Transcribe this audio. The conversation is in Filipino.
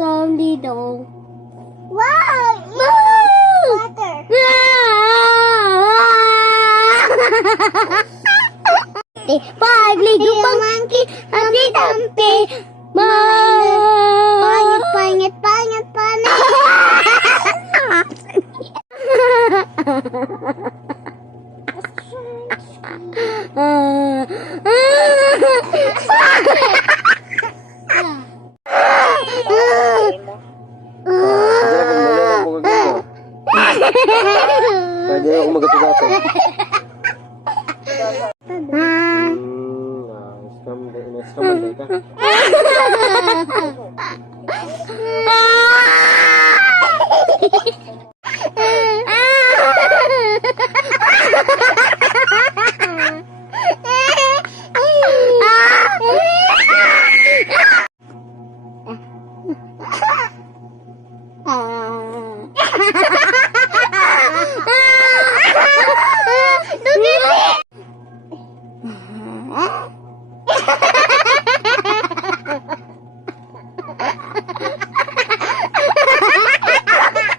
Some little. Wow! Water. Five little monkey, Humpty Dumpty. Pangit, pangit, pangit, pangit. Pwede ako magatugato. Scam ka. Ah.